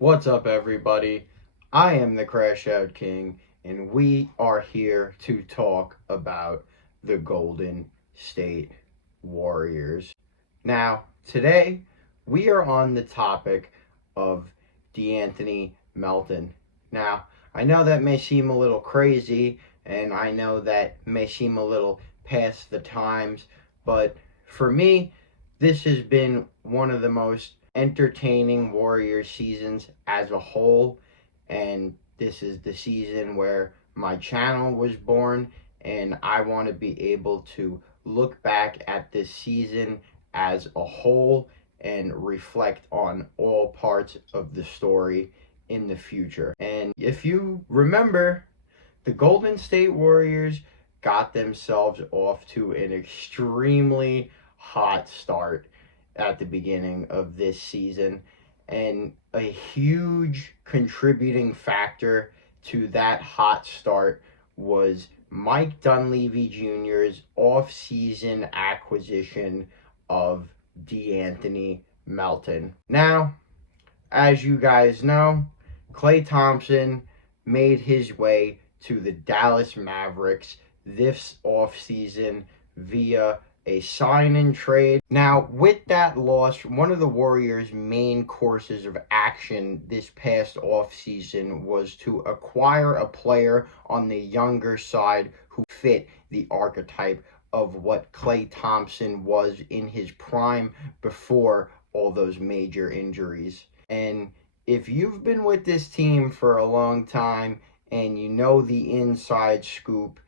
What's up, everybody? I am the Crash Out King, and we are here to talk about the Golden State Warriors. Now, today we are on the topic of D'Anthony Melton. Now, I know that may seem a little crazy, and I know that may seem a little past the times, but for me, this has been one of the most entertaining Warriors seasons as a whole, and this is the season where my channel was born, and I want to be able to look back at this season as a whole and reflect on all parts of the story in the future. And if you remember, the Golden State Warriors got themselves off to an extremely hot start at the beginning of this season, and a huge contributing factor to that hot start was Mike Dunleavy Jr.'s off-season acquisition of D'Anthony Melton. Now, as you guys know, Klay Thompson made his way to the Dallas Mavericks this offseason via a sign and trade. Now, with that loss, one of the Warriors' main courses of action this past offseason was to acquire a player on the younger side who fit the archetype of what Klay Thompson was in his prime before all those major injuries. And if you've been with this team for a long time and you know the inside scoop,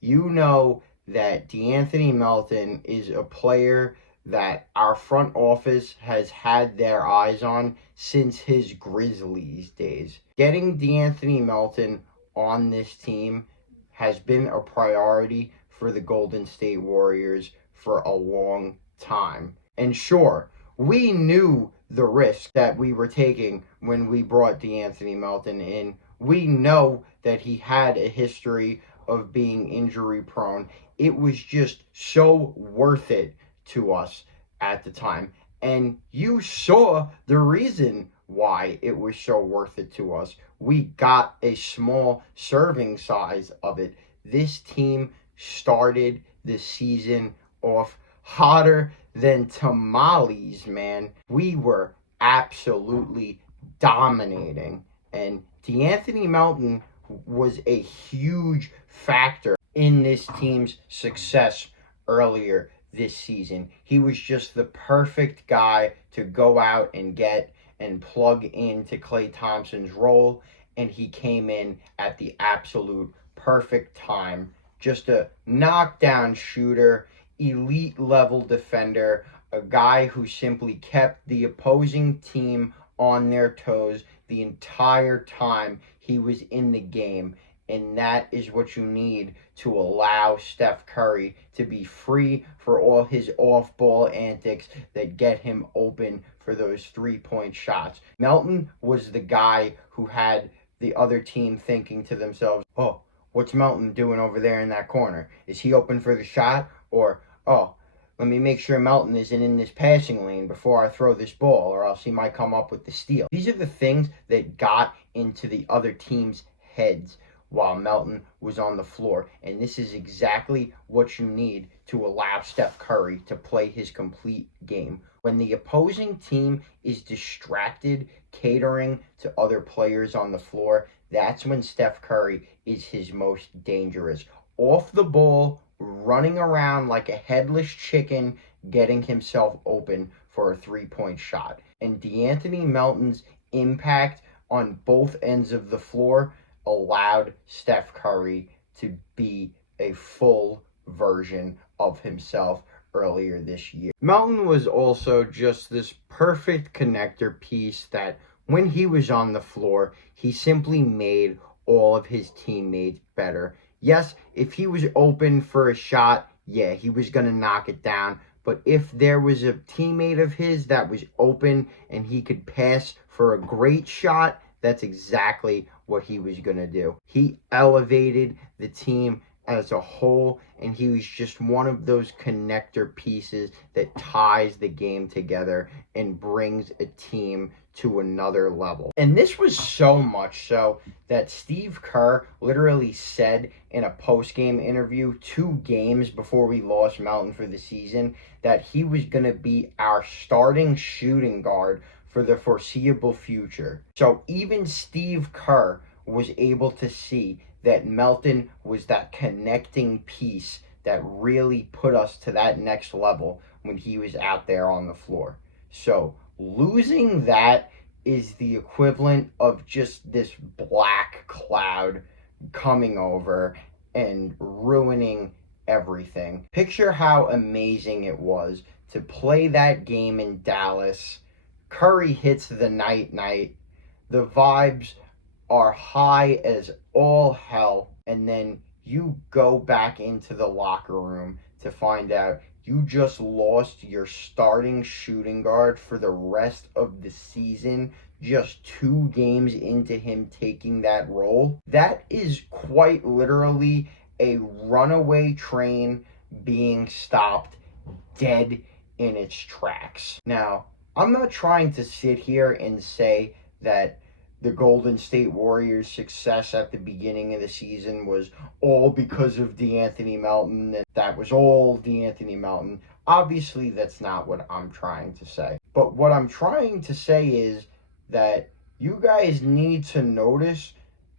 you know that D'Anthony Melton is a player that our front office has had their eyes on since his Grizzlies days. Getting D'Anthony Melton on this team has been a priority for the Golden State Warriors for a long time. And sure, we knew the risk that we were taking when we brought D'Anthony Melton in. We know that he had a history of being injury prone. It was just so worth it to us at the time. And you saw the reason why it was so worth it to us. We got a small serving size of it. This team started the season off hotter than tamales, man. We were absolutely dominating. And D'Anthony Melton was a huge factor in this team's success earlier this season. He was just the perfect guy to go out and get and plug into Klay Thompson's role, and he came in at the absolute perfect time. Just a knockdown shooter, elite level defender, a guy who simply kept the opposing team on their toes the entire time he was in the game. And that is what you need to allow Steph Curry to be free for all his off-ball antics that get him open for those three-point shots. Melton was the guy who had the other team thinking to themselves, oh, what's Melton doing over there in that corner? Is he open for the shot? Or, oh, let me make sure Melton isn't in this passing lane before I throw this ball, or else he might come up with the steal. These are the things that got into the other team's heads while Melton was on the floor. And this is exactly what you need to allow Steph Curry to play his complete game. When the opposing team is distracted catering to other players on the floor, that's when Steph Curry is his most dangerous. Off the ball, running around like a headless chicken, getting himself open for a three-point shot. And D'Anthony Melton's impact on both ends of the floor allowed Steph Curry to be a full version of himself earlier this year. Melton was also just this perfect connector piece that when he was on the floor, he simply made all of his teammates better. Yes, if he was open for a shot, yeah, he was going to knock it down. But if there was a teammate of his that was open and he could pass for a great shot, that's exactly what he was going to do. He elevated the team as a whole, and he was just one of those connector pieces that ties the game together and brings a team to another level. And this was so much so that Steve Kerr literally said in a post-game interview 2 games before we lost Melton for the season that he was going to be our starting shooting guard for the foreseeable future. So even Steve Kerr was able to see that Melton was that connecting piece that really put us to that next level when he was out there on the floor. So losing that is the equivalent of just this black cloud coming over and ruining everything. Picture how amazing it was to play that game in Dallas. Curry hits the night. The vibes are high as all hell, and then you go back into the locker room to find out you just lost your starting shooting guard for the rest of the season, just 2 games into him taking that role. That is quite literally a runaway train being stopped dead in its tracks. Now, I'm not trying to sit here and say that the Golden State Warriors' success at the beginning of the season was all because of DeAnthony Melton, and that was all DeAnthony Melton. Obviously, that's not what I'm trying to say. But what I'm trying to say is that you guys need to notice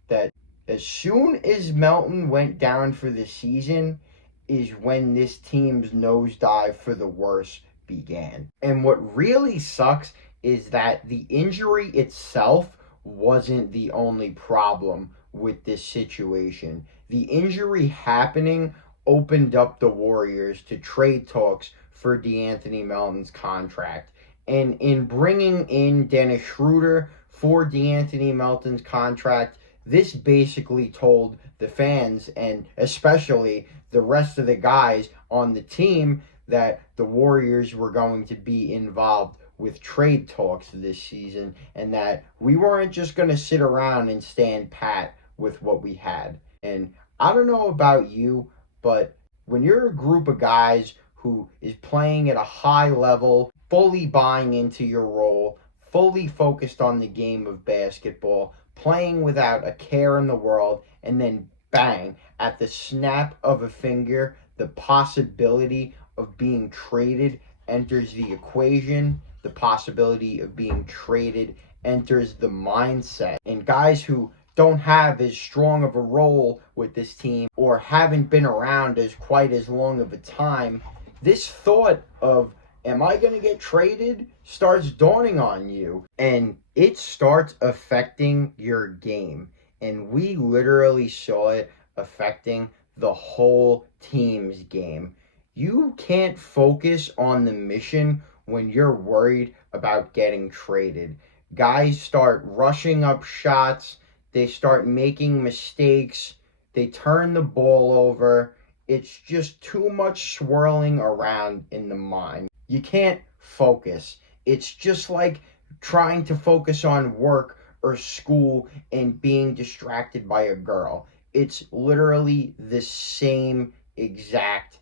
that as soon as Melton went down for the season is when this team's nosedive for the worse began. And what really sucks is that the injury itself wasn't the only problem with this situation. The injury happening opened up the Warriors to trade talks for DeAnthony Melton's contract. And in bringing in Dennis Schroeder for DeAnthony Melton's contract, this basically told the fans, and especially the rest of the guys on the team, that the Warriors were going to be involved with trade talks this season, and that we weren't just going to sit around and stand pat with what we had. And I don't know about you, but when you're a group of guys who is playing at a high level, fully buying into your role, fully focused on the game of basketball, playing without a care in the world, and then bang, at the snap of a finger, the possibility of being traded enters the equation. The possibility of being traded enters the mindset. And guys who don't have as strong of a role with this team or haven't been around as quite as long of a time, this thought of, am I going to get traded, starts dawning on you. And it starts affecting your game. And we literally saw it affecting the whole team's game. You can't focus on the mission when you're worried about getting traded. Guys start rushing up shots. They start making mistakes. They turn the ball over. It's just too much swirling around in the mind. You can't focus. It's just like trying to focus on work or school and being distracted by a girl. It's literally the same exact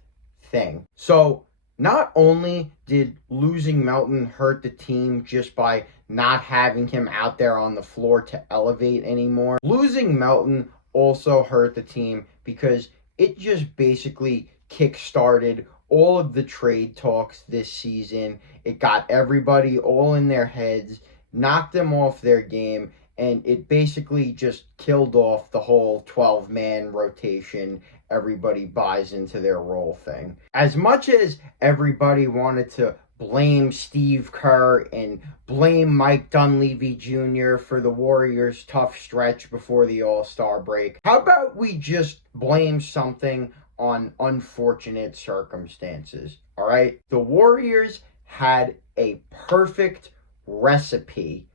thing. So not only did losing Melton hurt the team just by not having him out there on the floor to elevate anymore, losing Melton also hurt the team because it just basically kick-started all of the trade talks this season. It got everybody all in their heads, knocked them off their game, and it basically just killed off the whole 12-man rotation. Everybody buys into their role thing. As much as everybody wanted to blame Steve Kerr and blame Mike Dunleavy Jr. for the Warriors' tough stretch before the All-Star break, how about we just blame something on unfortunate circumstances, all right? The Warriors had a perfect recipe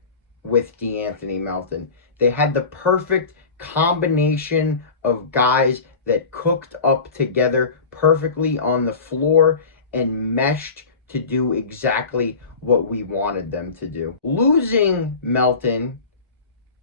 with DeAnthony Melton. They had the perfect combination of guys that cooked up together perfectly on the floor and meshed to do exactly what we wanted them to do. Losing Melton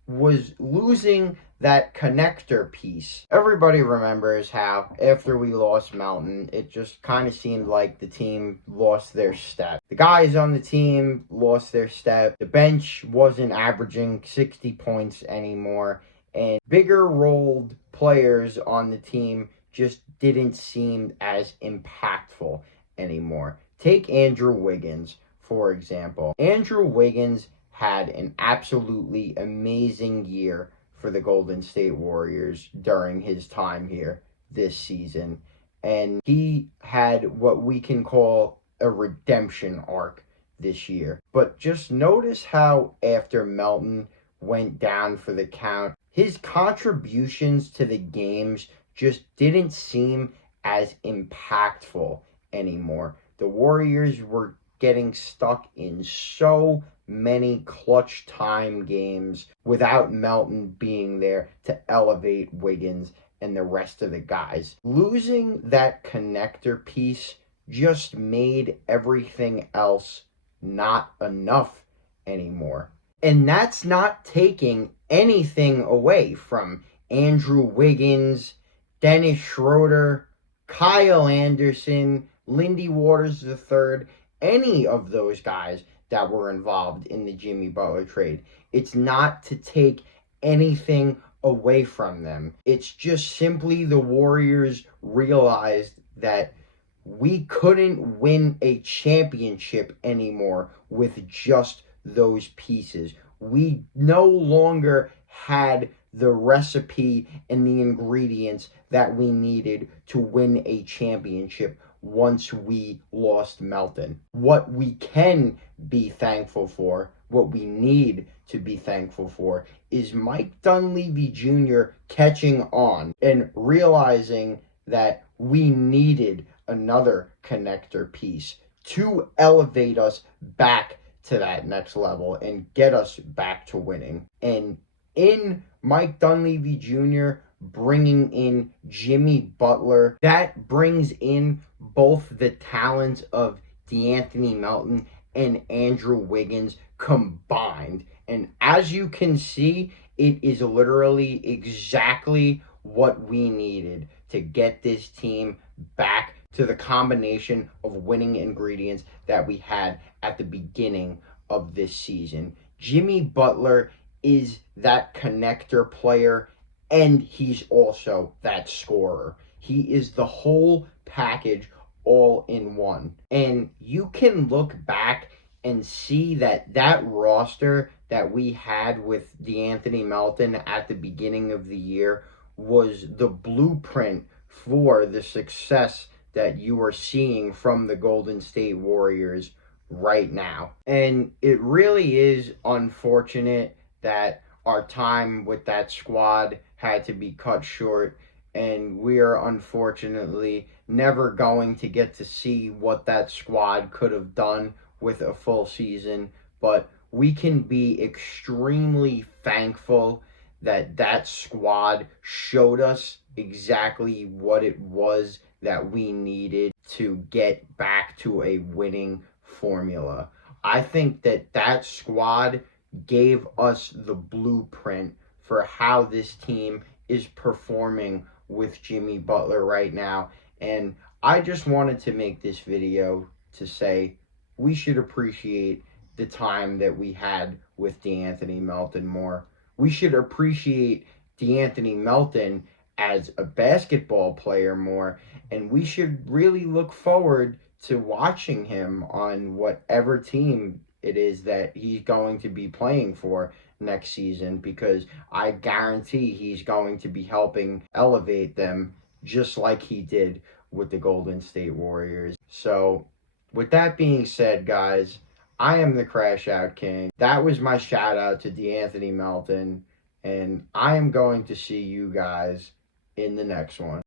was losing that connector piece. Everybody remembers how after we lost Melton, it just kind of seemed like the team lost their step. The guys on the team lost their step. The bench wasn't averaging 60 points anymore, and bigger rolled players on the team just didn't seem as impactful anymore. Take Andrew Wiggins, for example. Andrew Wiggins had an absolutely amazing year for the Golden State Warriors during his time here this season. And he had what we can call a redemption arc this year. But just notice how after Melton went down for the count, his contributions to the games just didn't seem as impactful anymore. The Warriors were getting stuck in so many clutch time games without Melton being there to elevate Wiggins and the rest of the guys. Losing that connector piece just made everything else not enough anymore. And that's not taking anything away from Andrew Wiggins, Dennis Schroeder, Kyle Anderson, Lindy Waters III, any of those guys that were involved in the Jimmy Butler trade. It's not to take anything away from them. It's just simply the Warriors realized that we couldn't win a championship anymore with just those pieces. We no longer had the recipe and the ingredients that we needed to win a championship once we lost Melton. What we can be thankful for, what we need to be thankful for, is Mike Dunleavy Jr. catching on and realizing that we needed another connector piece to elevate us back to that next level and get us back to winning. And in Mike Dunleavy Jr. bringing in Jimmy Butler, that brings in both the talents of DeAnthony Melton and Andrew Wiggins combined. And as you can see, it is literally exactly what we needed to get this team back to the combination of winning ingredients that we had at the beginning of this season. Jimmy Butler is that connector player, and he's also that scorer. He is the whole package all in one. And you can look back and see that that roster that we had with DeAnthony Melton at the beginning of the year was the blueprint for the success that you are seeing from the Golden State Warriors right now. And it really is unfortunate that our time with that squad had to be cut short, and we are unfortunately never going to get to see what that squad could have done with a full season. But we can be extremely thankful that that squad showed us exactly what it was that we needed to get back to a winning formula. I think that that squad gave us the blueprint for how this team is performing with Jimmy Butler right now. And I just wanted to make this video to say we should appreciate the time that we had with DeAnthony Melton more. We should appreciate DeAnthony Melton as a basketball player more, and we should really look forward to watching him on whatever team it is that he's going to be playing for next season, because I guarantee he's going to be helping elevate them just like he did with the Golden State Warriors. So with that being said, guys, I am the Crash Out King. That was my shout out to DeAnthony Melton, and I am going to see you guys in the next one.